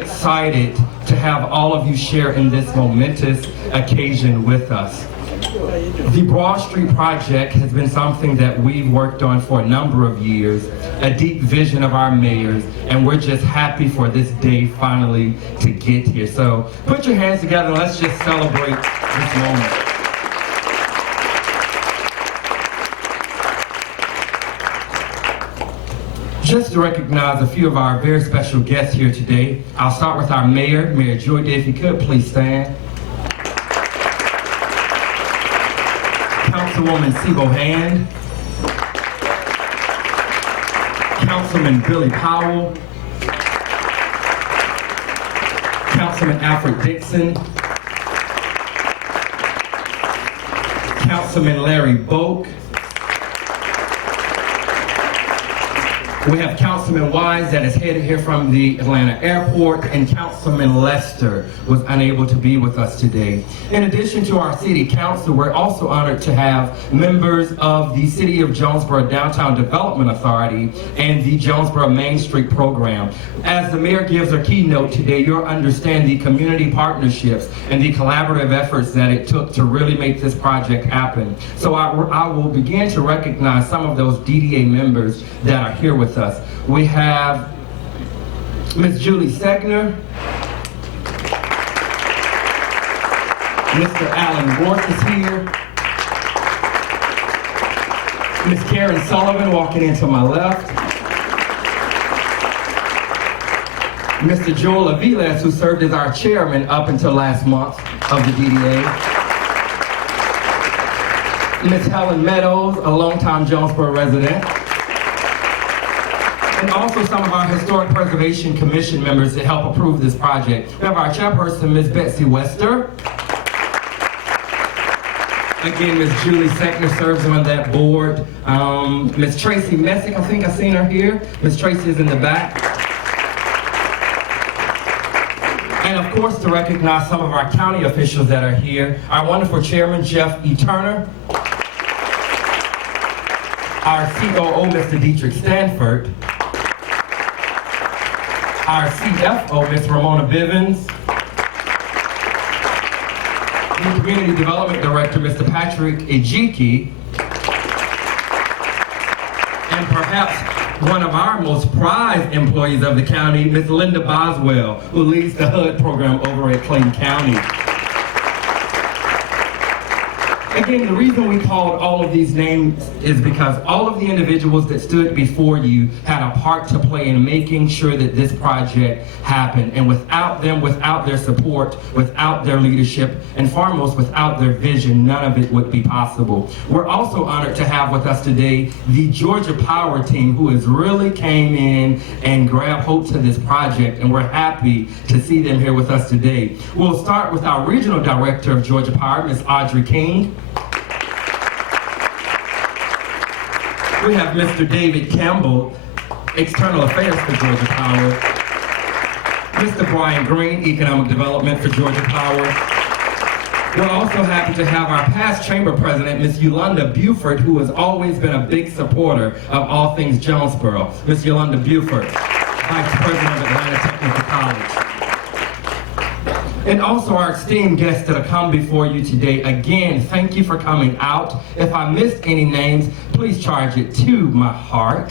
excited to have all of you share in this momentous occasion with us. The Broad Street Project has been something that we've worked on for a number of years, a deep vision of our mayors, and we're just happy for this day finally to get here. So put your hands together and let's just celebrate this moment. Just to recognize a few of our very special guests here today, I'll start with our mayor, Mayor Joy Day. If you could, please stand. Councilwoman Sibo Hand, Councilman Billy Powell, Councilman Alfred Dixon, Councilman Larry Boak. We have Councilman Wise that is headed here from the Atlanta airport, and Councilman Lester was unable to be with us today. In addition to our city council, we're also honored to have members of the City of Jonesboro Downtown Development Authority and the Jonesboro Main Street program. As the mayor gives her keynote today, you'll understand the community partnerships and the collaborative efforts that it took to really make this project happen. So I will begin to recognize some of those DDA members that are here with us. We have Ms. Julie Segner, Mr. Alan Worth is here, Ms. Karen Sullivan walking into my left, Mr. Joel Aviles, who served as our chairman up until last month of the DDA, Ms. Helen Meadows, a longtime Jonesboro resident, and also some of our Historic Preservation Commission members to help approve this project. We have our chairperson, Ms. Betsy Wester. Again, Ms. Julie Segner serves on that board. Ms. Tracy Messick, I think I've seen her here. Ms. Tracy is in the back. And of course, to recognize some of our county officials that are here, our wonderful chairman, Jeff E. Turner, our COO, Mr. Dietrich Stanford, our CFO, Ms. Ramona Bivens, the Community Development Director, Mr. Patrick Ejiki, and perhaps one of our most prized employees of the county, Ms. Linda Boswell, who leads the HUD program over at Clayton County. Again, the reason we called all of these names is because all of the individuals that stood before you had a part to play in making sure that this project happened. And without them, without their support, without their leadership, and foremost without their vision, none of it would be possible. We're also honored to have with us today the Georgia Power team, who has really came in and grabbed hold to this project, and we're happy to see them here with us today. We'll start with our Regional Director of Georgia Power, Ms. Audrey King. We have Mr. David Campbell, External Affairs for Georgia Power. Mr. Brian Green, Economic Development for Georgia Power. We're also happy to have our past Chamber President, Ms. Yolanda Buford, who has always been a big supporter of all things Jonesboro. Ms. Yolanda Buford, Vice President of Atlanta Technical College. And also our esteemed guests that have come before you today. Again, thank you for coming out. If I missed any names, please charge it to my heart.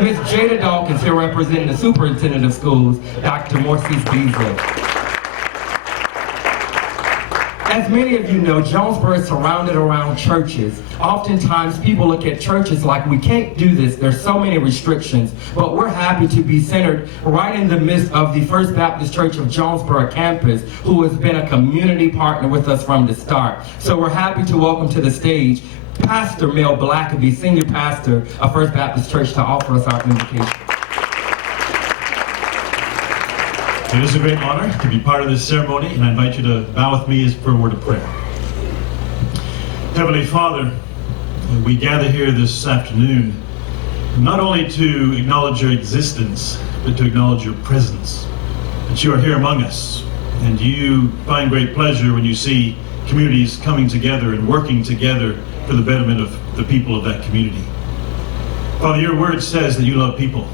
Ms. Jada Dawkins here representing the Superintendent of Schools, Dr. Morsis Beasley. As many of you know, Jonesboro is surrounded around churches. Oftentimes people look at churches like, we can't do this, there's so many restrictions, but we're happy to be centered right in the midst of the First Baptist Church of Jonesboro campus, who has been a community partner with us from the start. So we're happy to welcome to the stage Pastor Mel Blackaby, Senior Pastor of First Baptist Church, to offer us our invocation. It is a great honor to be part of this ceremony, and I invite you to bow with me for a word of prayer. Heavenly Father, we gather here this afternoon not only to acknowledge your existence, but to acknowledge your presence, that you are here among us, and you find great pleasure when you see communities coming together and working together for the betterment of the people of that community. Father, your word says that you love people,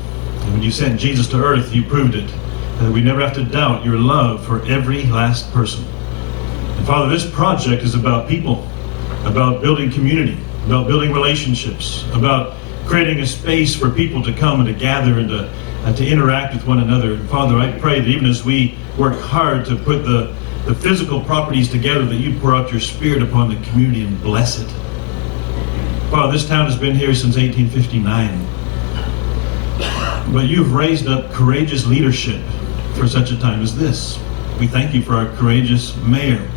and when you sent Jesus to earth, you proved it that we never have to doubt your love for every last person. And Father, this project is about people, about building community, about building relationships, about creating a space for people to come and to gather and to interact with one another. And Father, I pray that even as we work hard to put the physical properties together, that you pour out your Spirit upon the community and bless it. Father, this town has been here since 1859. But you've raised up courageous leadership for such a time as this. We thank you for our courageous mayor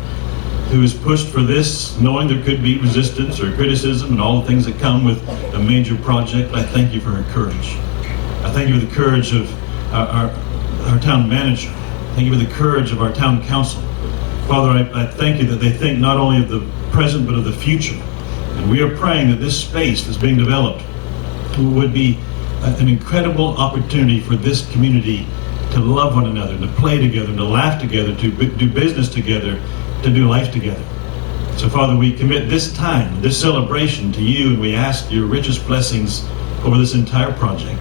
who has pushed for this, knowing there could be resistance or criticism and all the things that come with a major project. I thank you for her courage. I thank you for the courage of our town manager. Thank you for the courage of our town council. Father, I thank you that they think not only of the present but of the future. And we are praying that this space that's being developed would be an incredible opportunity for this community to love one another, to play together, to laugh together, to do business together, to do life together. So Father, we commit this time, this celebration to you, and we ask your richest blessings over this entire project.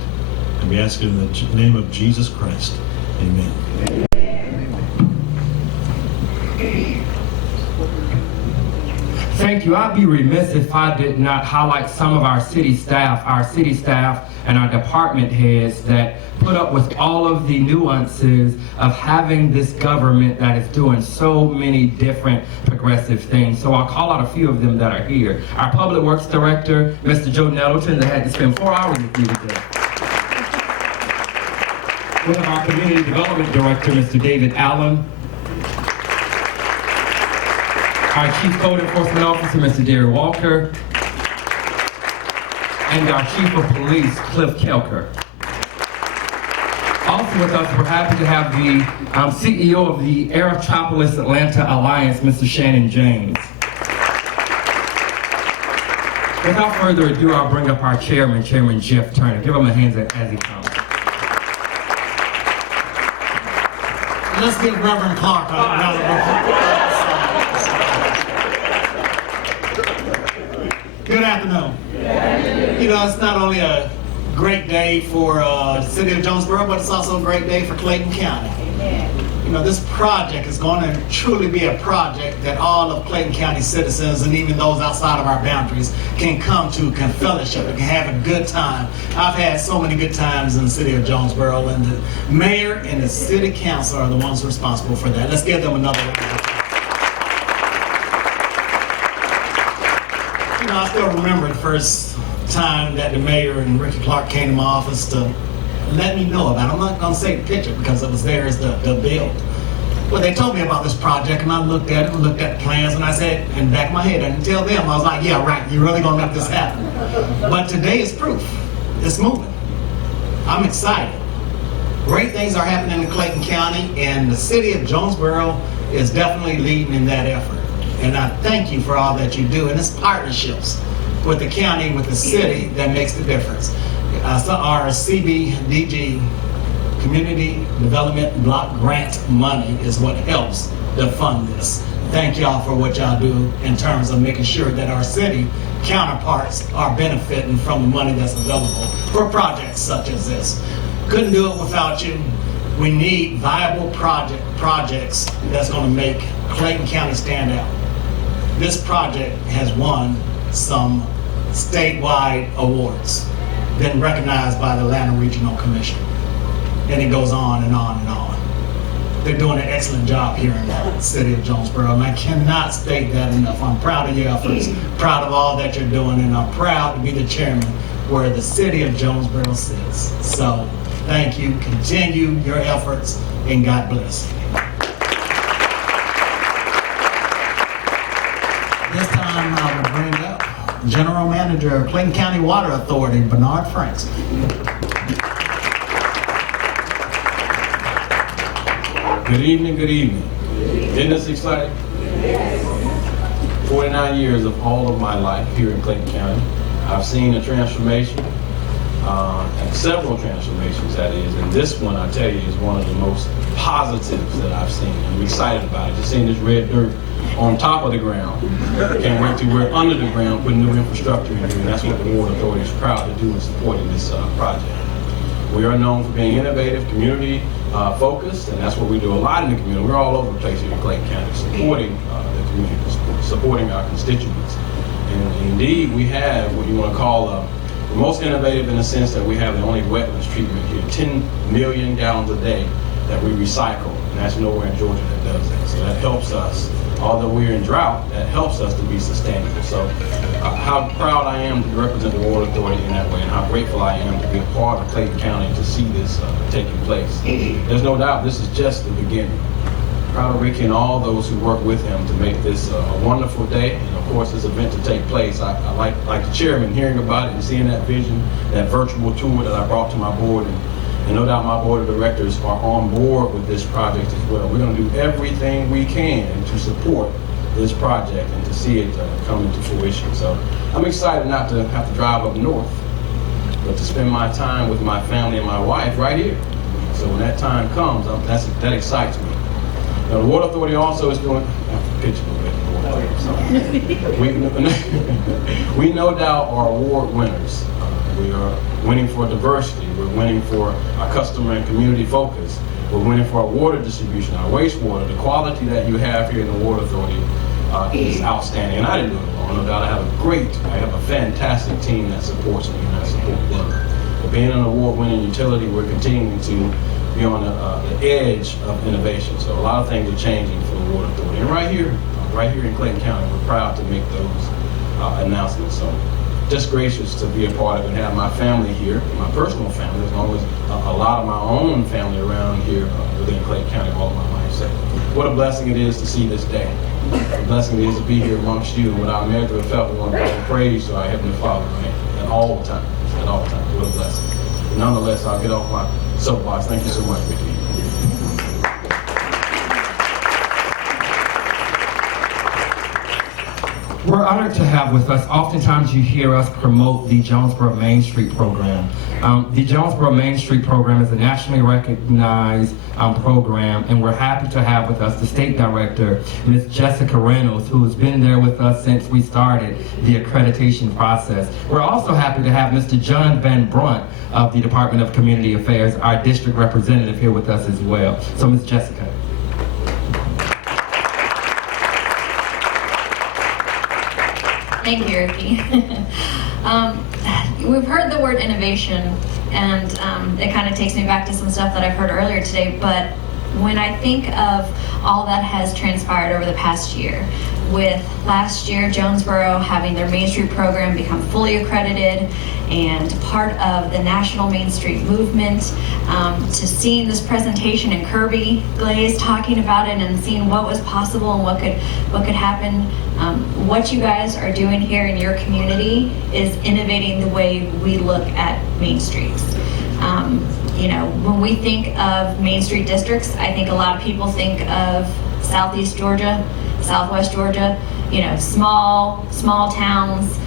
And we ask it in the name of Jesus Christ. Amen. Thank you. I'd be remiss if I did not highlight some of our city staff and our department heads that put up with all of the nuances of having this government that is doing so many different progressive things. So I'll call out a few of them that are here. Our Public Works Director, Mr. Joe Nettleton, that had to spend 4 hours with you today. We have our Community Development Director, Mr. David Allen. Our Chief Code Enforcement Officer, Mr. Derry Walker. And our Chief of Police, Cliff Kelker. Also with us, we're happy to have the CEO of the Aerotropolis Atlanta Alliance, Mr. Shannon James. Without further ado, I'll bring up our chairman, Chairman Jeff Turner. Give him a hand as he comes. Let's give Reverend Clark a round of applause. Good afternoon. You know, it's not only a great day for the city of Jonesboro, but it's also a great day for Clayton County. You know, this project is going to truly be a project that all of Clayton County citizens and even those outside of our boundaries can come to, can fellowship, and can have a good time. I've had so many good times in the city of Jonesboro, and the mayor and the city council are the ones responsible for that. Let's give them another round of applause. You know, I still remember the first time that the mayor and Ricky Clark came to my office to let me know about it. I'm not going to say the picture because it was there as the bill. But they told me about this project, and I looked at it and looked at the plans, and I said, in the back of my head, I didn't tell them, I was like, yeah, right, you're really going to make this happen. But today is proof. It's moving. I'm excited. Great things are happening in Clayton County, and the city of Jonesboro is definitely leading in that effort. And I thank you for all that you do, and it's partnerships with the county, with the city, that makes the difference. So our CBDG, Community Development Block Grant money, is what helps to fund this. Thank y'all for what y'all do in terms of making sure that our city counterparts are benefiting from the money that's available for projects such as this. Couldn't do it without you. We need viable projects that's going to make Clayton County stand out. This project has won some statewide awards, been recognized by the Atlanta Regional Commission. And it goes on and on and on. They're doing an excellent job here in the city of Jonesboro, and I cannot state that enough. I'm proud of your efforts, proud of all that you're doing, and I'm proud to be the chairman where the city of Jonesboro sits. So thank you, continue your efforts, and God bless. This time I will bring up General Manager of Clayton County Water Authority, Bernard Franks. Good evening, good evening. Isn't this exciting? 49 years of all of my life here in Clayton County. I've seen a transformation, and several transformations that is, and this one, I tell you, is one of the most positives that I've seen. I'm excited about it. Just seeing this red dirt on top of the ground. Can't wait till we're under the ground putting new infrastructure in here, and that's what the Water Authority is proud to do in supporting this project. We are known for being innovative, community focused, and that's what we do a lot in the community. We're all over the place here in Clayton County, supporting the community, supporting our constituents. And indeed, we have what you want to call the most innovative, in the sense that we have the only wetlands treatment here, 10 million gallons a day that we recycle, and that's nowhere in Georgia that does that. So that helps us. Although we're in drought, that helps us to be sustainable. So how proud I am to represent the Water Authority in that way, and how grateful I am to be a part of Clayton County to see this taking place. There's no doubt this is just the beginning. Proud of Ricky and all those who work with him to make this a wonderful day, and of course this event to take place. I like the chairman, hearing about it and seeing that vision, that virtual tour that I brought to my board, and no doubt my board of directors are on board with this project as well. We're going to do everything we can to support this project and to see it come into fruition. So I'm excited not to have to drive up north, but to spend my time with my family and my wife right here. So when that time comes, that excites me. Now, the Water Authority also is doing, pitch a little bit. We no doubt are award winners. We are winning for diversity. We're winning for our customer and community focus. We're winning for our water distribution, our wastewater. The quality that you have here in the Water Authority is outstanding. And I didn't do it alone. No doubt I have a fantastic team that supports me, and I support them. But being an award-winning utility, we're continuing to be on the edge of innovation. So a lot of things are changing for the Water Authority. And right here in Clayton County, we're proud to make those announcements. So just gracious to be a part of it and have my family here, my personal family, as long as a lot of my own family around here within Clayton County all of my life. So what a blessing it is to see this day. What a blessing it is to be here amongst you. And without measure of felt, we want to give praise to our Heavenly Father, right? At all times. What a blessing. But nonetheless, I'll get off my soapbox. Thank you so much, Ricky. We're honored to have with us, oftentimes you hear us promote the Jonesboro Main Street program. The Jonesboro Main Street program is a nationally recognized program, and we're happy to have with us the state director, Ms. Jessica Reynolds, who has been there with us since we started the accreditation process. We're also happy to have Mr. John Van Brunt of the Department of Community Affairs, our district representative, here with us as well. So, Ms. Jessica. Thank you, Ricky. We've heard the word innovation, and it kind of takes me back to some stuff that I've heard earlier today, but when I think of all that has transpired over the past year, with last year Jonesboro having their Main Street program become fully accredited and part of the national Main Street movement, to seeing this presentation and Kirby Glaze talking about it and seeing what was possible and what could happen. What you guys are doing here in your community is innovating the way we look at Main Streets. You know, when we think of Main Street districts, I think a lot of people think of Southeast Georgia, Southwest Georgia, you know, small towns,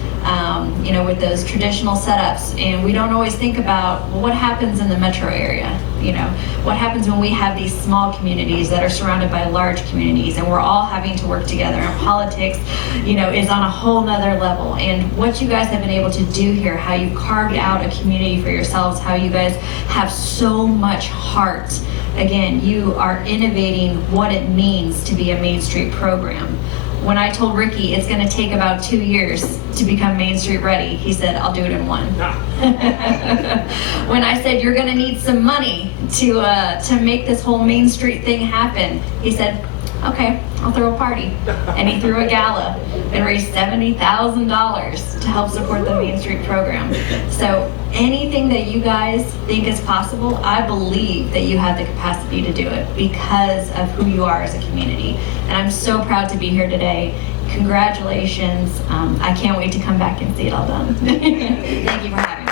you know, with those traditional setups. And we don't always think about, well, what happens in the metro area? You know, what happens when we have these small communities that are surrounded by large communities and we're all having to work together, and politics, you know, is on a whole nother level. And what you guys have been able to do here, how you've carved out a community for yourselves, how you guys have so much heart. Again, you are innovating what it means to be a Main Street program. When I told Ricky it's going to take about 2 years to become Main Street ready, he said, I'll do it in 1. When I said you're going to need some money to make this whole Main Street thing happen, he said, okay, I'll throw a party. And he threw a gala and raised $70,000 to help support the Main Street program. So anything that you guys think is possible, I believe that you have the capacity to do it because of who you are as a community. And I'm so proud to be here today. Congratulations. I can't wait to come back and see it all done. Thank you for having me.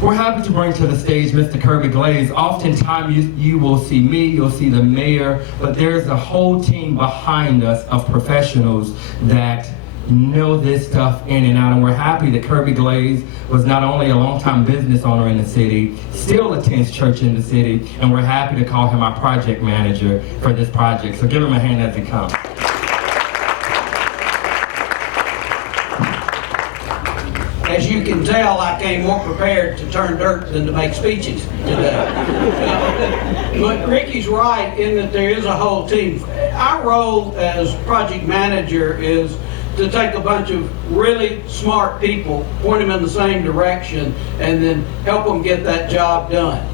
We're happy to bring to the stage Mr. Kirby Glaze. Oftentimes you will see me, you'll see the mayor, but there's a whole team behind us of professionals that know this stuff in and out, and we're happy that Kirby Glaze was not only a longtime business owner in the city, still attends church in the city, and we're happy to call him our project manager for this project. So give him a hand as he comes. As you can tell, I came more prepared to turn dirt than to make speeches today. But Ricky's right in that there is a whole team. Our role as project manager is to take a bunch of really smart people, point them in the same direction, and then help them get that job done.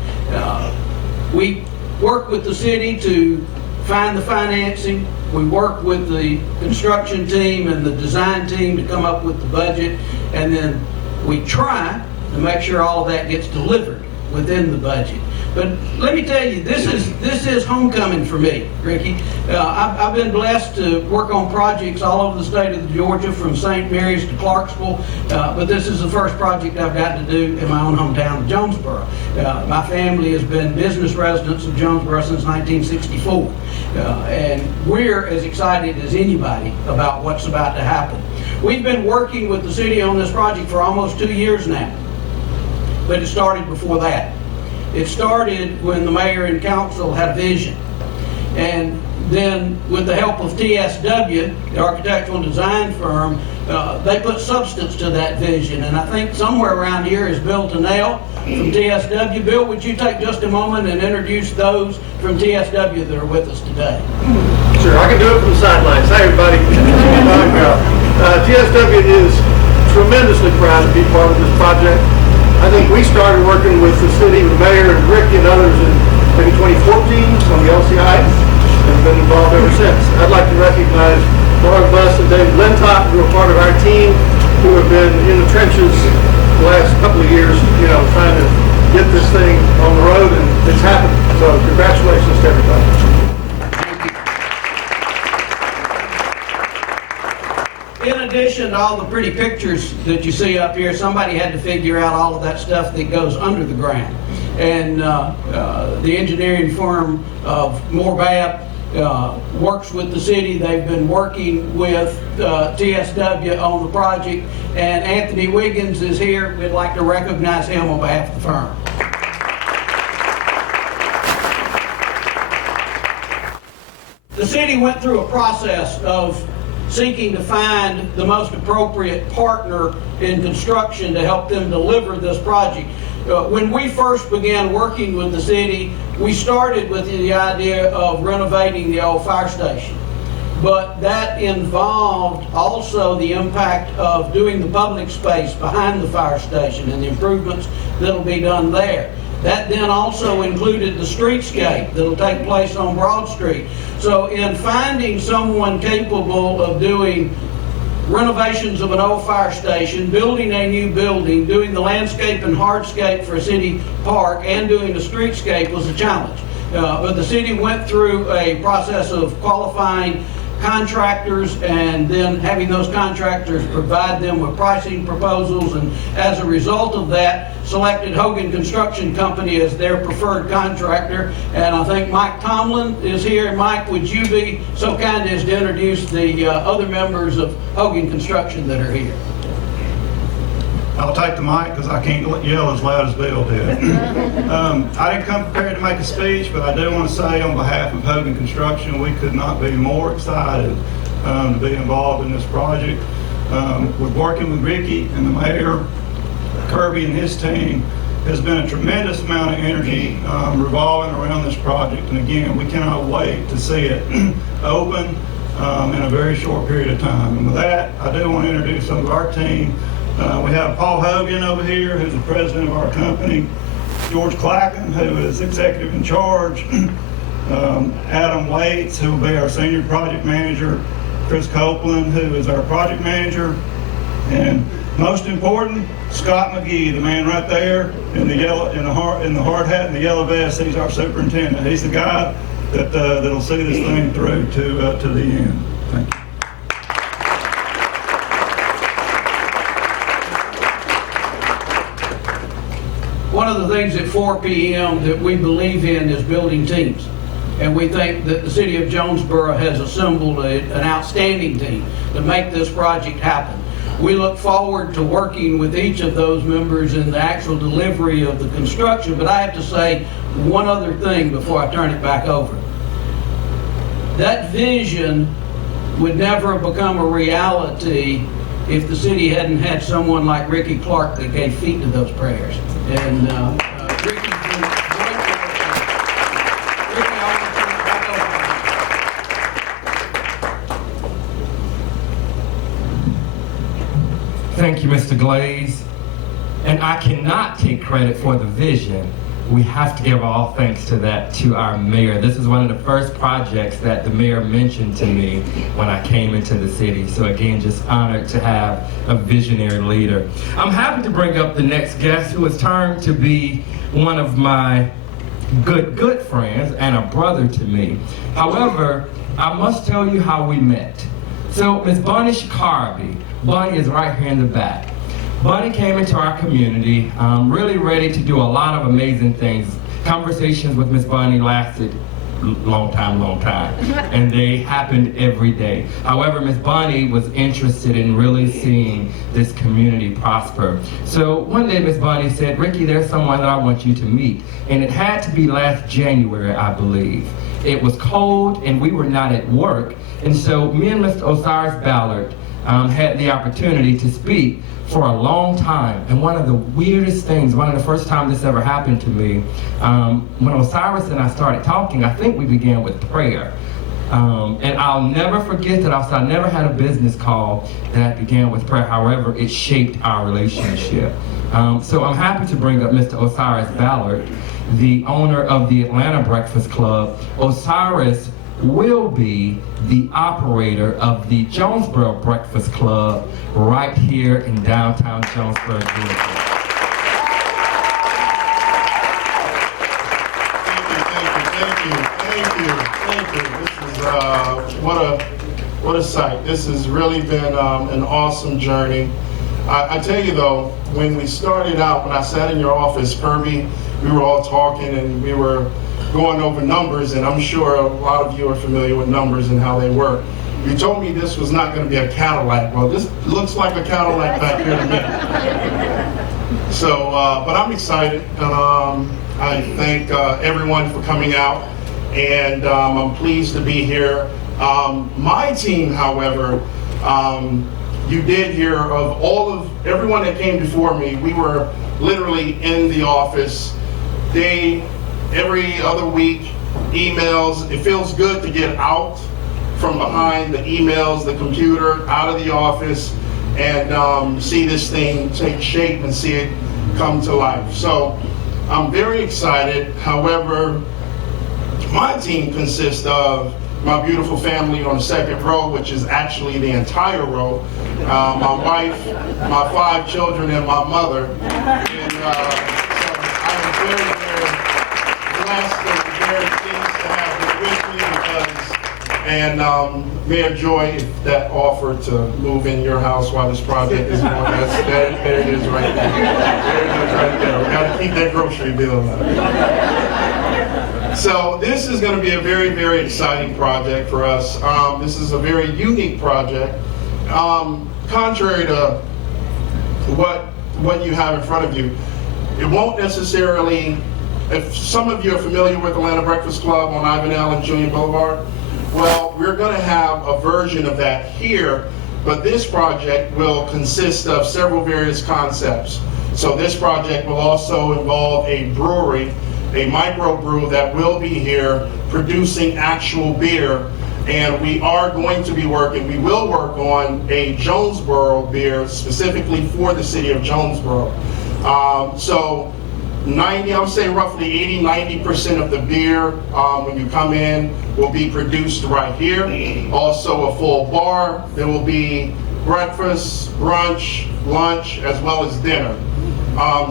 We work with the city to find the financing. We work with the construction team and the design team to come up with the budget, and then we try to make sure all of that gets delivered within the budget. But let me tell you, this is homecoming for me, Ricky. I've been blessed to work on projects all over the state of Georgia, from St. Mary's to Clarksville, but this is the first project I've got to do in my own hometown of Jonesboro. My family has been business residents of Jonesboro since 1964, and we're as excited as anybody about what's about to happen. We've been working with the city on this project for almost 2 years now, but it started before that. It started when the mayor and council had a vision. And then with the help of TSW, the architectural design firm, they put substance to that vision. And I think somewhere around here is Bill Tennell from TSW. Bill, would you take just a moment and introduce those from TSW that are with us today? Sure, I can do it from the sidelines. Hi, everybody. TSW is tremendously proud to be part of this project. I think we started working with the city, the mayor, and Ricky and others in maybe 2014 on the LCI, and been involved ever since. I'd like to recognize Laura Buss and David Lentop, who are part of our team, who have been in the trenches the last couple of years, trying to get this thing on the road, and it's happened. So congratulations to everybody. In addition to all the pretty pictures that you see up here, somebody had to figure out all of that stuff that goes under the ground. And the engineering firm of Morbab works with the city. They've been working with TSW on the project. And Anthony Wiggins is here. We'd like to recognize him on behalf of the firm. The city went through a process of seeking to find the most appropriate partner in construction to help them deliver this project. When we first began working with the city, we started with the idea of renovating the old fire station. But that involved also the impact of doing the public space behind the fire station and the improvements that'll be done there. That then also included the streetscape that'll take place on Broad Street. So in finding someone capable of doing renovations of an old fire station, building a new building, doing the landscape and hardscape for a city park, and doing the streetscape was a challenge. But the city went through a process of qualifying contractors and then having those contractors provide them with pricing proposals, and as a result of that, selected Hogan Construction Company as their preferred contractor. And I think Mike Tomlin is here. Mike, would you be so kind as to introduce the other members of Hogan Construction that are here? I'll take the mic because I can't yell as loud as Bill did. I didn't come prepared to make a speech, but I do want to say on behalf of Hogan Construction, we could not be more excited to be involved in this project. We're working with Ricky and the mayor. Kirby and his team has been a tremendous amount of energy revolving around this project. And again, we cannot wait to see it open in a very short period of time. And with that, I do want to introduce some of our team. We have Paul Hogan over here, who's the president of our company, George Clacken, who is executive in charge, Adam Waits, who will be our senior project manager, Chris Copeland, who is our project manager, and most important, Scott McGee, the man right there in the yellow, in the hard hat and the yellow vest. He's our superintendent. He's the guy that'll see this thing through to the end. Thank you. One of the things at 4 p.m. that we believe in is building teams. And we think that the city of Jonesboro has assembled an outstanding team to make this project happen. We look forward to working with each of those members in the actual delivery of the construction. But I have to say one other thing before I turn it back over. That vision would never have become a reality if the city hadn't had someone like Ricky Clark that gave feet to those prayers. And Ricky's been great to work with. Ricky, I want to turn it back over to you. Thank you, Mr. Glaze. And I cannot take credit for the vision. We have to give all thanks to our mayor. This is one of the first projects that the mayor mentioned to me when I came into the city. So again, just honored to have a visionary leader. I'm happy to bring up the next guest, who has turned to be one of my good friends and a brother to me. However, I must tell you how we met. So Ms. Bonnie Shikarbi, Bonnie is right here in the back. Bonnie came into our community really ready to do a lot of amazing things. Conversations with Miss Bonnie lasted long time, and they happened every day. However, Miss Bonnie was interested in really seeing this community prosper. So one day Miss Bonnie said, Ricky, there's someone that I want you to meet. And it had to be last January, I believe. It was cold and we were not at work. And so me and Mr. Osiris Ballard had the opportunity to speak for a long time. And one of the weirdest things, one of the first time this ever happened to me, when Osiris and I started talking, I think we began with prayer. And I'll never forget that I never had a business call that began with prayer. However, it shaped our relationship. So I'm happy to bring up Mr. Osiris Ballard, the owner of the Atlanta Breakfast Club. Osiris will be the operator of the Jonesboro Breakfast Club right here in downtown Jonesboro, Georgia. Thank you. This is what a sight. This has really been an awesome journey. I tell you though, when we started out, when I sat in your office, Kirby, we were all talking and we were going over numbers, and I'm sure a lot of you are familiar with numbers and how they work. You told me this was not going to be a Cadillac. Well, this looks like a Cadillac back here to me. So, but I'm excited. I thank everyone for coming out, and I'm pleased to be here. My team, however, you did hear of everyone that came before me. We were literally in the office every other week, emails. It feels good to get out from behind the emails, the computer, out of the office, and see this thing take shape and see it come to life. So I'm very excited. However, my team consists of my beautiful family on the second row, which is actually the entire row. My wife, my 5 children, and my mother. And so I am very, very blessed and very pleased to have you with me, and Mayor Joy, that offer to move in your house while this project is going, there it is right there. There it is right there. We got to keep that grocery bill up. So this is going to be a very, very exciting project for us. This is a very unique project. Contrary to what you have in front of you, it won't necessarily. If some of you are familiar with Atlanta Breakfast Club on Ivanell and Julian Boulevard, well, we're going to have a version of that here, but this project will consist of several various concepts. So this project will also involve a brewery, a microbrew that will be here producing actual beer, and we will work on a Jonesboro beer specifically for the city of Jonesboro. So I would say roughly 80–90% of the beer when you come in will be produced right here. Also a full bar. There will be breakfast, brunch, lunch, as well as dinner.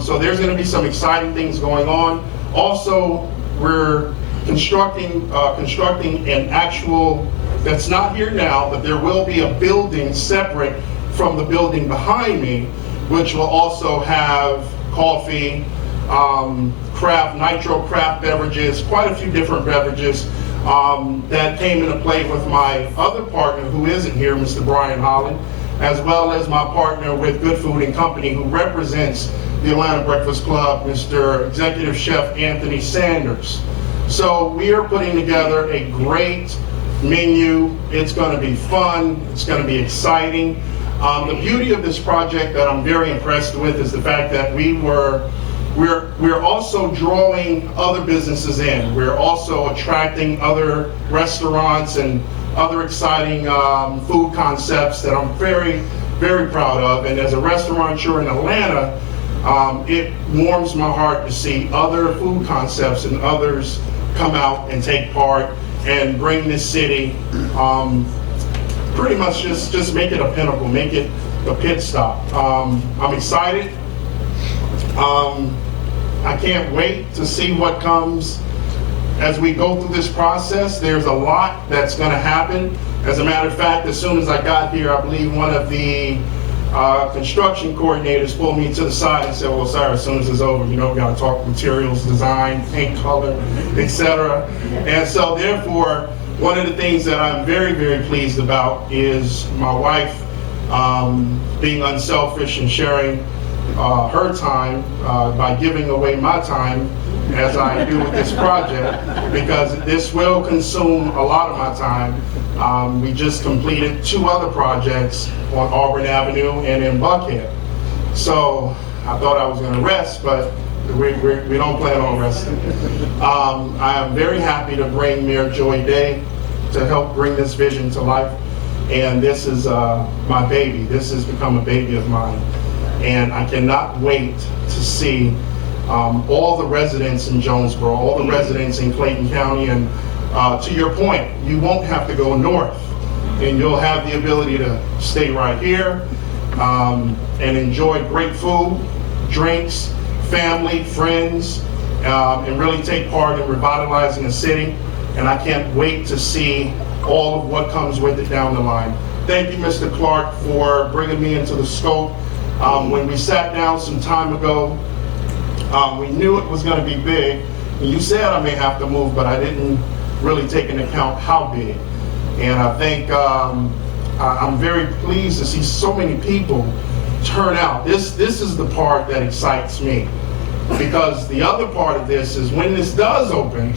So there's going to be some exciting things going on. Also, we're constructing an actual, that's not here now, but there will be a building separate from the building behind me, which will also have coffee, nitro craft beverages, quite a few different beverages that came into play with my other partner who isn't here, Mr. Brian Holland, as well as my partner with Good Food and Company who represents the Atlanta Breakfast Club, Mr. Executive Chef Anthony Sanders. So we are putting together a great menu. It's going to be fun. It's going to be exciting. The beauty of this project that I'm very impressed with is the fact that we're also drawing other businesses in. We're also attracting other restaurants and other exciting food concepts that I'm very, very proud of. And as a restaurateur in Atlanta, it warms my heart to see other food concepts and others come out and take part and bring this city, pretty much just make it a pinnacle, make it a pit stop. I'm excited. I can't wait to see what comes as we go through this process. There's a lot that's going to happen. As a matter of fact, as soon as I got here, I believe one of the construction coordinators pulled me to the side and said, well, sir, as soon as it's over, we got to talk materials, design, paint color, etc. And so therefore, one of the things that I'm very, very pleased about is my wife being unselfish and sharing her time by giving away my time as I do with this project, because this will consume a lot of my time. We just completed 2 other projects on Auburn Avenue and in Buckhead. So I thought I was going to rest, but we don't plan on resting. I am very happy to bring Mayor Joy Day to help bring this vision to life. And this is my baby. This has become a baby of mine. And I cannot wait to see all the residents in Jonesboro, all the residents in Clayton County. And to your point, you won't have to go north. And you'll have the ability to stay right here and enjoy great food, drinks, family, friends, and really take part in revitalizing the city. And I can't wait to see all of what comes with it down the line. Thank you, Mr. Clark, for bringing me into the scope. When we sat down some time ago, we knew it was going to be big. And you said I may have to move, but I didn't really take into account how big. And I think I'm very pleased to see so many people turn out. This is the part that excites me, because the other part of this is when this does open,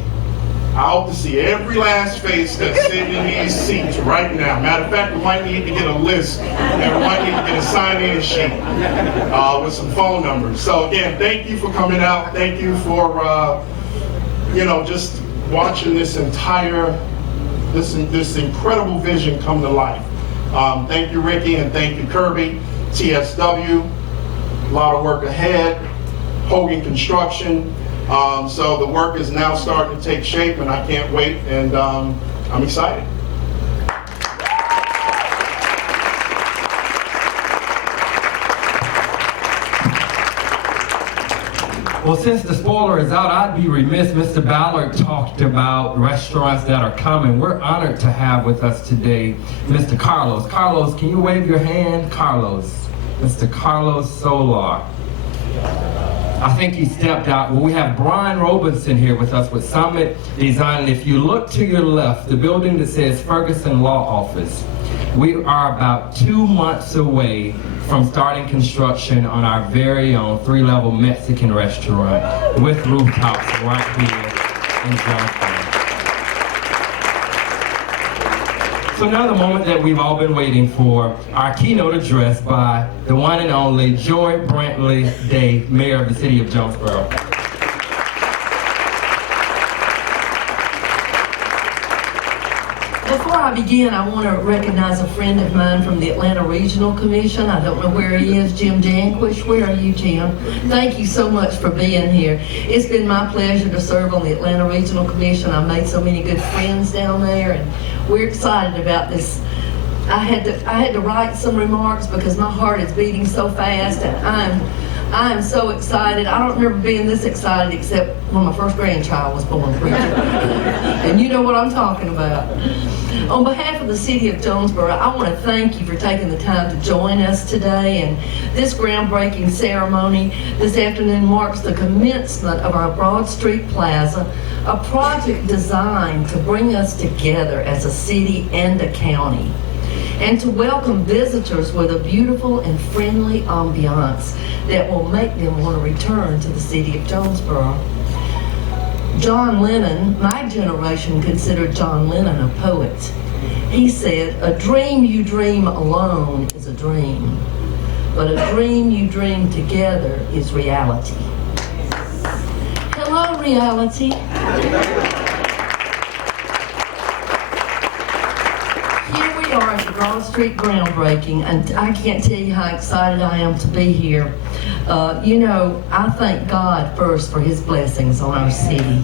I hope to see every last face that's sitting in these seats right now. Matter of fact, we might need to get a list, and we might need to get a sign-in sheet with some phone numbers. So again, thank you for coming out. Thank you for just watching this entire, this incredible vision come to life. Thank you, Ricky, and thank you, Kirby, TSW. A lot of work ahead. Hogan Construction. So the work is now starting to take shape, and I can't wait, and I'm excited. Well, since the spoiler is out, I'd be remiss. Mr. Ballard talked about restaurants that are coming. We're honored to have with us today Mr. Carlos. Carlos, can you wave your hand? Carlos. Mr. Carlos Solar. I think he stepped out. Well, we have Brian Robinson here with us with Summit Design. And if you look to your left, the building that says Ferguson Law Office, we are about 2 months away from starting construction on our very own 3-level Mexican restaurant with rooftops right here in Jonesboro. So now the moment that we've all been waiting for, our keynote address by the one and only Joy Brantley Day, Mayor of the City of Jonesboro. Before I begin, I want to recognize a friend of mine from the Atlanta Regional Commission. I don't know where he is, Jim Janquish. Where are you, Jim? Thank you so much for being here. It's been my pleasure to serve on the Atlanta Regional Commission. I've made so many good friends down there, and we're excited about this. I had to write some remarks because my heart is beating so fast, and I am so excited. I don't remember being this excited except when my first grandchild was born, preacher. And you know what I'm talking about. On behalf of the City of Jonesboro, I want to thank you for taking the time to join us today. And this groundbreaking ceremony this afternoon marks the commencement of our Broad Street Plaza, a project designed to bring us together as a city and a county, and to welcome visitors with a beautiful and friendly ambiance that will make them want to return to the City of Jonesboro. John Lennon, my generation considered John Lennon a poet. He said, "A dream you dream alone is a dream, but a dream you dream together is reality." Hello, reality. Here we are at the Broad Street groundbreaking, and I can't tell you how excited I am to be here. I thank God first for His blessings on our city.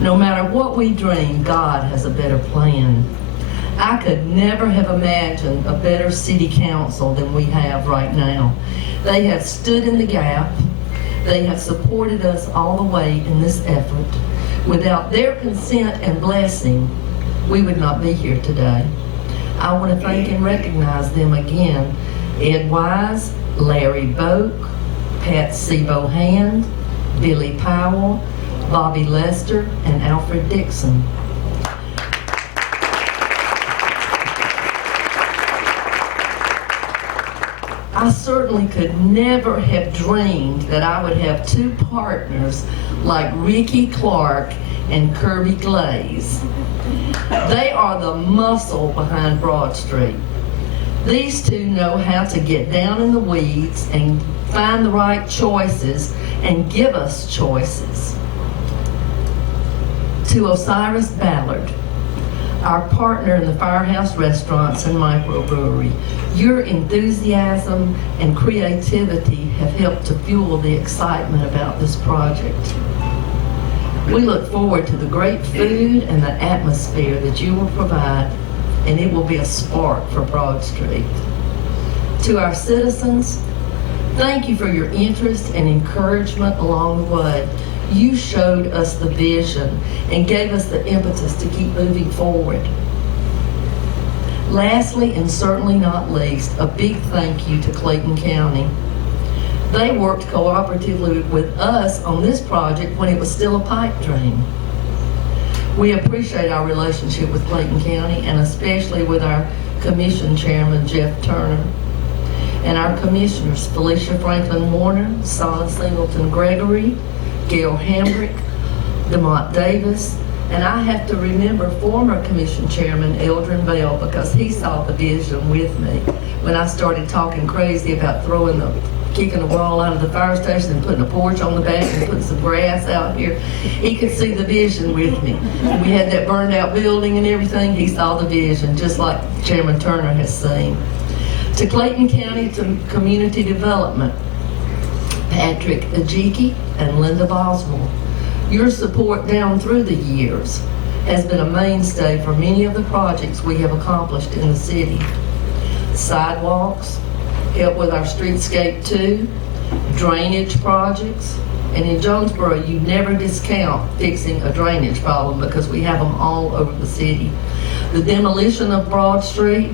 No matter what we dream, God has a better plan. I could never have imagined a better city council than we have right now. They have stood in the gap. They have supported us all the way in this effort. Without their consent and blessing, we would not be here today. I want to thank and recognize them again. Ed Wise, Larry Boak, Pat Sebo-Hand, Billy Powell, Bobby Lester, and Alfred Dixon. I certainly could never have dreamed that I would have two partners like Ricky Clark and Kirby Glaze. They are the muscle behind Broad Street. These two know how to get down in the weeds and find the right choices and give us choices. To Osiris Ballard, our partner in the Firehouse Restaurants and Microbrewery, your enthusiasm and creativity have helped to fuel the excitement about this project. We look forward to the great food and the atmosphere that you will provide, and it will be a spark for Broad Street. To our citizens, thank you for your interest and encouragement along the way. You showed us the vision and gave us the impetus to keep moving forward. Lastly, and certainly not least, a big thank you to Clayton County. They worked cooperatively with us on this project when it was still a pipe dream. We appreciate our relationship with Clayton County, and especially with our Commission Chairman, Jeff Turner, and our Commissioners, Felicia Franklin Warner, Solid Singleton Gregory, Gail Hambrick, DeMont Davis, and I have to remember former Commission Chairman Eldrin Bell, because he saw the vision with me when I started talking crazy about kicking the wall out of the fire station and putting a porch on the back and putting some grass out here. He could see the vision with me. We had that burned out building and everything. He saw the vision, just like Chairman Turner has seen. To Clayton County, to Community Development, Patrick Ajiki and Linda Boswell. Your support down through the years has been a mainstay for many of the projects we have accomplished in the city. Sidewalks, help with our streetscape too, drainage projects, and in Jonesboro you never discount fixing a drainage problem because we have them all over the city. The demolition of Broad Street,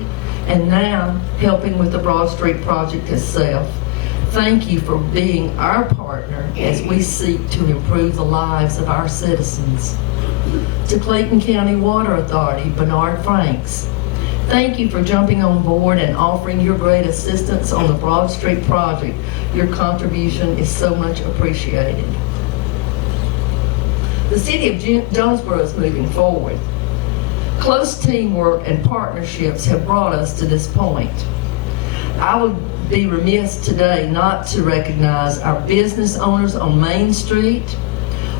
and now helping with the Broad Street project itself. Thank you for being our partner as we seek to improve the lives of our citizens. To Clayton County Water Authority, Bernard Franks, thank you for jumping on board and offering your great assistance on the Broad Street project. Your contribution is so much appreciated. The City of Jonesboro is moving forward. Close teamwork and partnerships have brought us to this point. I would be remiss today not to recognize our business owners on Main Street,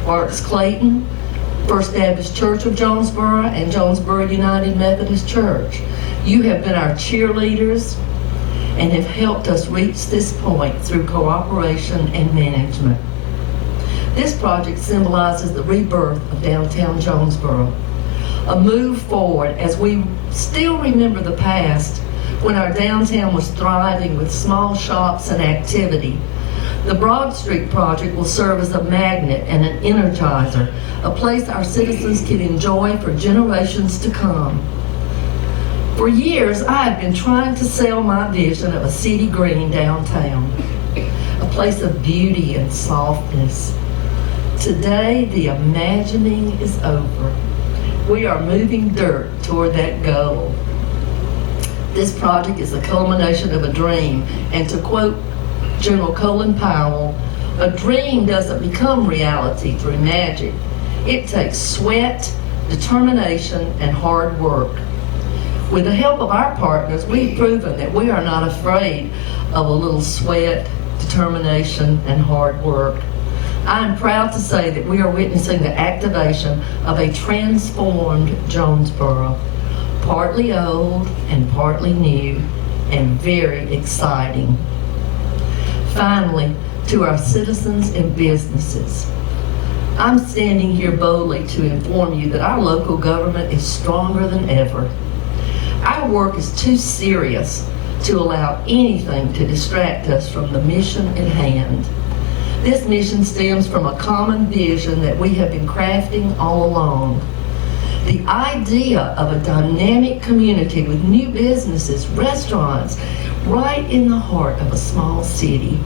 Arts Clayton, First Baptist Church of Jonesboro, and Jonesboro United Methodist Church. You have been our cheerleaders and have helped us reach this point through cooperation and management. This project symbolizes the rebirth of downtown Jonesboro, a move forward as we still remember the past when our downtown was thriving with small shops and activity. The Broad Street project will serve as a magnet and an energizer, a place our citizens can enjoy for generations to come. For years, I have been trying to sell my vision of a city green downtown, a place of beauty and softness. Today, the imagining is over. We are moving dirt toward that goal. This project is a culmination of a dream, and to quote General Colin Powell, a dream doesn't become reality through magic. It takes sweat, determination, and hard work. With the help of our partners, we've proven that we are not afraid of a little sweat, determination, and hard work. I am proud to say that we are witnessing the activation of a transformed Jonesboro, partly old and partly new, and very exciting. Finally, to our citizens and businesses, I'm standing here boldly to inform you that our local government is stronger than ever. Our work is too serious to allow anything to distract us from the mission at hand. This mission stems from a common vision that we have been crafting all along. The idea of a dynamic community with new businesses, restaurants, right in the heart of a small city.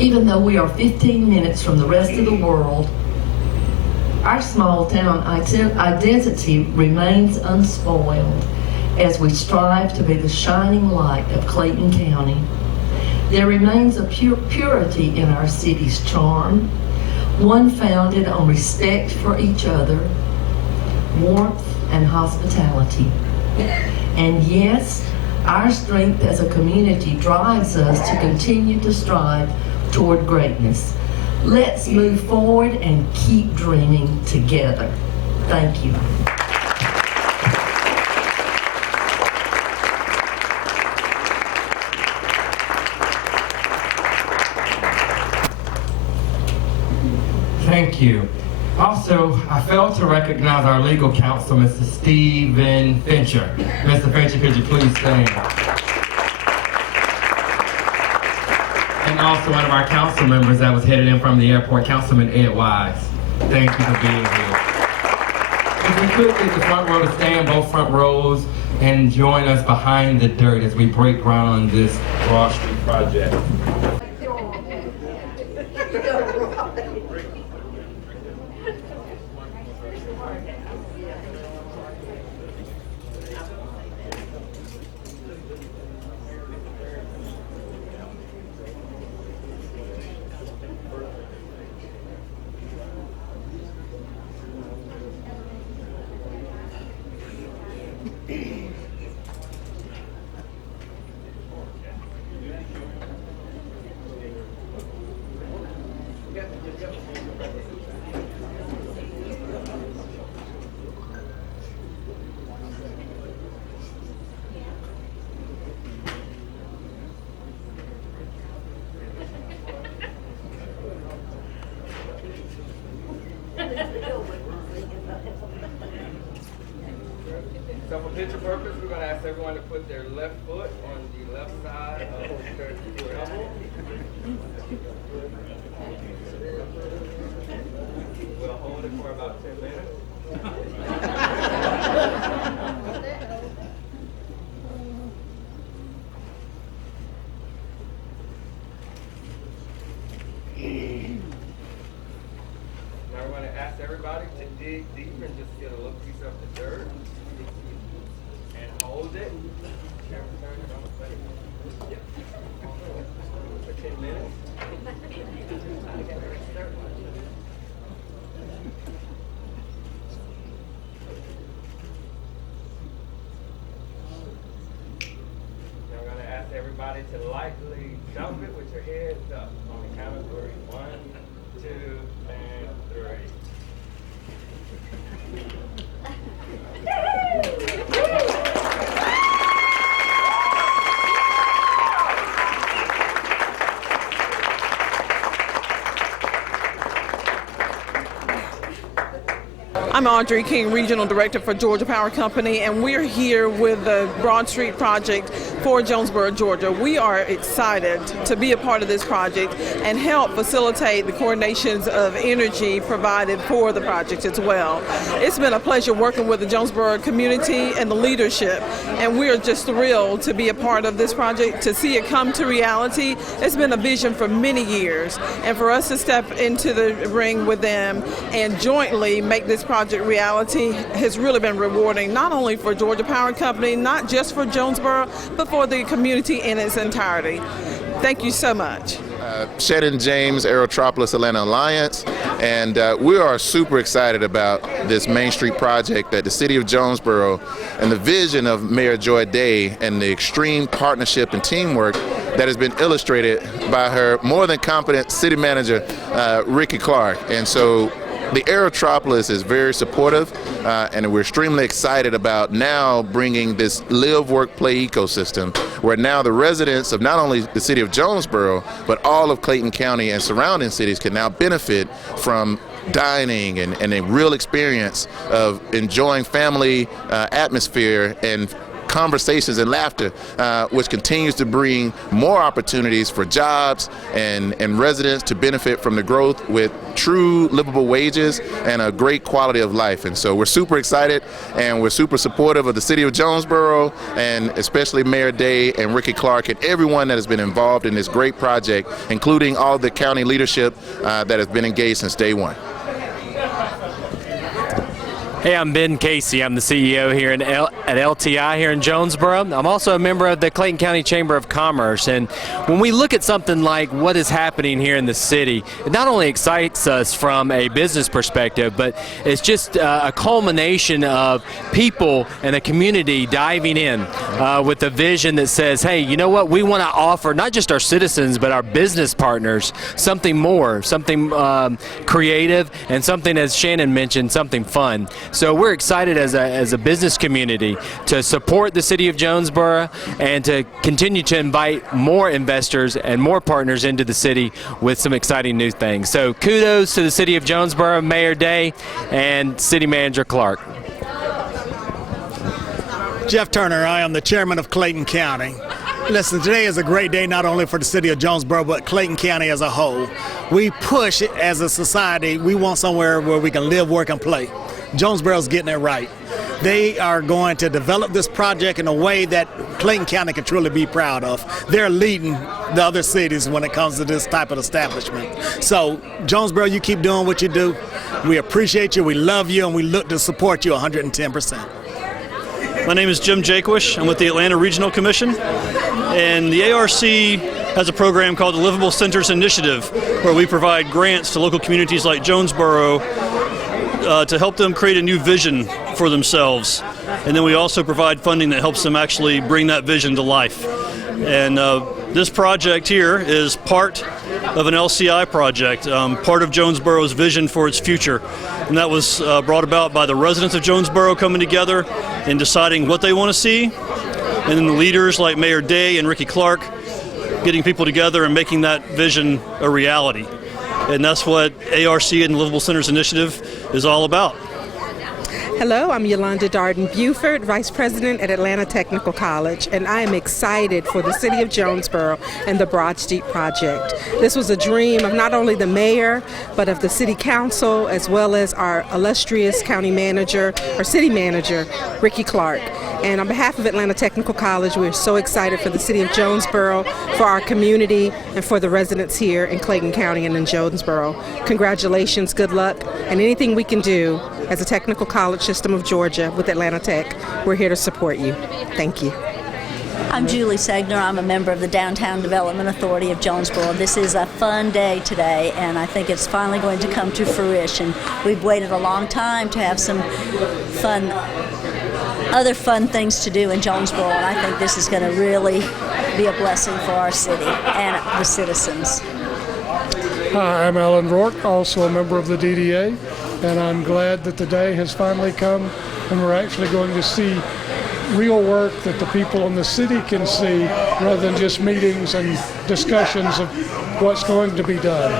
Even though we are 15 minutes from the rest of the world, our small town identity remains unspoiled as we strive to be the shining light of Clayton County. There remains a purity in our city's charm, one founded on respect for each other, warmth and hospitality. And yes, our strength as a community drives us to continue to strive toward greatness. Let's move forward and keep dreaming together. Thank you. Thank you. Also, I failed to recognize our legal counsel, Mr. Stephen Fincher. Mr. Fincher, could you please stand? And also one of our council members that was headed in from the airport, Councilman Ed Wise. Thank you for being here. If we could get the front row to stand, both front rows, and join us behind the dirt as we break ground on this Broad Street project. So for picture purpose, we're going to ask everyone to put their left foot on the left side of their elbow. We'll hold it for about 10 minutes. Now we're going to ask everybody to dig deep and just get a little piece of the dirt. And hold it. For 10 minutes. Now we're going to ask everybody to lightly dump it with your heads up on the count of 3. 1, 2, and 3. I'm Audrey King, Regional Director for Georgia Power Company, and we're here with the Broad Street project for Jonesboro, Georgia. We are excited to be a part of this project and help facilitate the coordinations of energy provided for the project as well. It's been a pleasure working with the Jonesboro community and the leadership, and we're just thrilled to be a part of this project, to see it come to reality. It's been a vision for many years, and for us to step into the ring with them and jointly make this project reality has really been rewarding, not only for Georgia Power Company, not just for Jonesboro, but for the community in its entirety. Thank you so much. Shedden James, Aerotropolis Atlanta Alliance, And we are super excited about this Main Street project that the City of Jonesboro and the vision of Mayor Joy Day and the extreme partnership and teamwork that has been illustrated by her more than competent city manager, Ricky Clark. And so the Aerotropolis is very supportive, and we're extremely excited about now bringing this live, work, play ecosystem where now the residents of not only the City of Jonesboro, but all of Clayton County and surrounding cities can now benefit from dining and a real experience of enjoying family atmosphere and conversations and laughter, which continues to bring more opportunities for jobs and residents to benefit from the growth with true livable wages and a great quality of life. And so we're super excited and we're super supportive of the City of Jonesboro and especially Mayor Day and Ricky Clark and everyone that has been involved in this great project, including all the county leadership that has been engaged since day one. Hey, I'm Ben Casey. I'm the CEO here at LTI here in Jonesboro. I'm also a member of the Clayton County Chamber of Commerce. And when we look at something like what is happening here in the city, it not only excites us from a business perspective, but it's just a culmination of people and a community diving in with a vision that says, hey, you know what? We want to offer not just our citizens, but our business partners something more, something creative, and something, as Shannon mentioned, something fun. So we're excited as a business community to support the City of Jonesboro and to continue to invite more investors and more partners into the city with some exciting new things. So kudos to the City of Jonesboro, Mayor Day, and City Manager Clark. Jeff Turner, I am the chairman of Clayton County. Listen, today is a great day not only for the City of Jonesboro, but Clayton County as a whole. We push it as a society. We want somewhere where we can live, work, and play. Jonesboro's getting it right. They are going to develop this project in a way that Clayton County can truly be proud of. They're leading the other cities when it comes to this type of establishment. So, Jonesboro, you keep doing what you do. We appreciate you, we love you, and we look to support you 110%. My name is Jim Jaquish. I'm with the Atlanta Regional Commission, and the ARC has a program called the Livable Centers Initiative, where we provide grants to local communities like Jonesboro to help them create a new vision for themselves. And then we also provide funding that helps them actually bring that vision to life. And this project here is part of an LCI project, part of Jonesboro's vision for its future. And that was brought about by the residents of Jonesboro coming together and deciding what they want to see. And then the leaders like Mayor Day and Ricky Clark getting people together and making that vision a reality. And that's what ARC and the Livable Centers Initiative is all about. Hello, I'm Yolanda Darden Buford, Vice President at Atlanta Technical College, and I am excited for the City of Jonesboro and the Broad Street Project. This was a dream of not only the mayor, but of the City Council, as well as our illustrious county manager, or city manager, Ricky Clark. And on behalf of Atlanta Technical College, we're so excited for the City of Jonesboro, for our community, and for the residents here in Clayton County and in Jonesboro. Congratulations, good luck, and anything we can do as a technical college system of Georgia with Atlanta Tech, we're here to support you. Thank you. I'm Julie Segner. I'm a member of the Downtown Development Authority of Jonesboro. This is a fun day today, and I think it's finally going to come to fruition. We've waited a long time to have some other fun things to do in Jonesboro, and I think this is going to really be a blessing for our city and the citizens. Hi, I'm Alan Rourke, also a member of the DDA, and I'm glad that the day has finally come and we're actually going to see real work that the people in the city can see rather than just meetings and discussions of what's going to be done.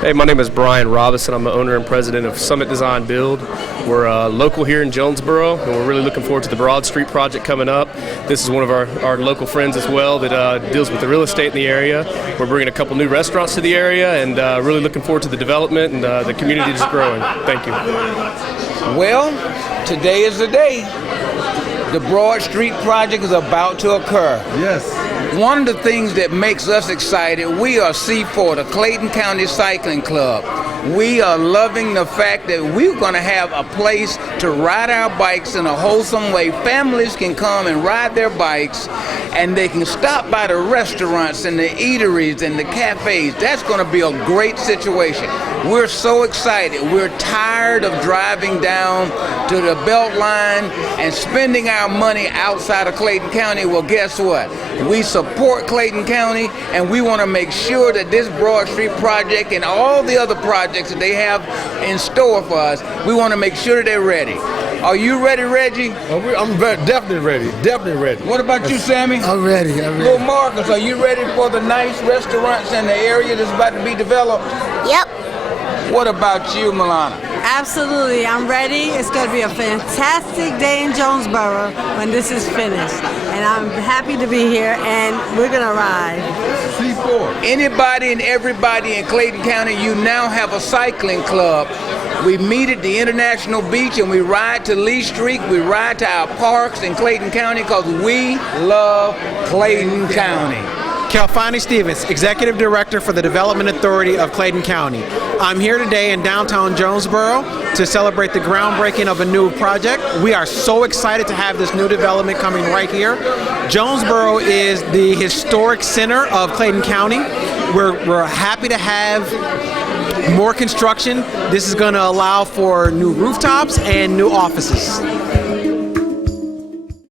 Hey, my name is Brian Robinson. I'm the owner and president of Summit Design Build. We're local here in Jonesboro, and we're really looking forward to the Broad Street project coming up. This is one of our local friends as well that deals with the real estate in the area. We're bringing a couple new restaurants to the area, and really looking forward to the development, and the community is growing. Thank you. Well, today is the day. The Broad Street project is about to occur. Yes. One of the things that makes us excited, we are C4, the Clayton County Cycling Club. We are loving the fact that we're going to have a place to ride our bikes in a wholesome way. Families can come and ride their bikes, and they can stop by the restaurants and the eateries and the cafes. That's going to be a great situation. We're so excited. We're tired of driving down to the Beltline and spending our money outside of Clayton County. Well, guess what? We support Clayton County, and we want to make sure that this Broad Street project and all the other projects that they have in store for us, we want to make sure that they're ready. Are you ready, Reggie? I'm definitely ready. Definitely ready. What about you, Sammy? I'm ready. Little Marcus, are you ready for the nice restaurants in the area that's about to be developed? Yep. What about you, Milana? Absolutely, I'm ready. It's going to be a fantastic day in Jonesboro when this is finished. And I'm happy to be here, and we're going to ride. C4. Anybody and everybody in Clayton County, you now have a cycling club. We meet at the International Beach and we ride to Lee Street. We ride to our parks in Clayton County because we love Clayton County. Kelfani Stevens, Executive Director for the Development Authority of Clayton County. I'm here today in downtown Jonesboro to celebrate the groundbreaking of a new project. We are so excited to have this new development coming right here. Jonesboro is the historic center of Clayton County. We're happy to have more construction. This is going to allow for new rooftops and new offices.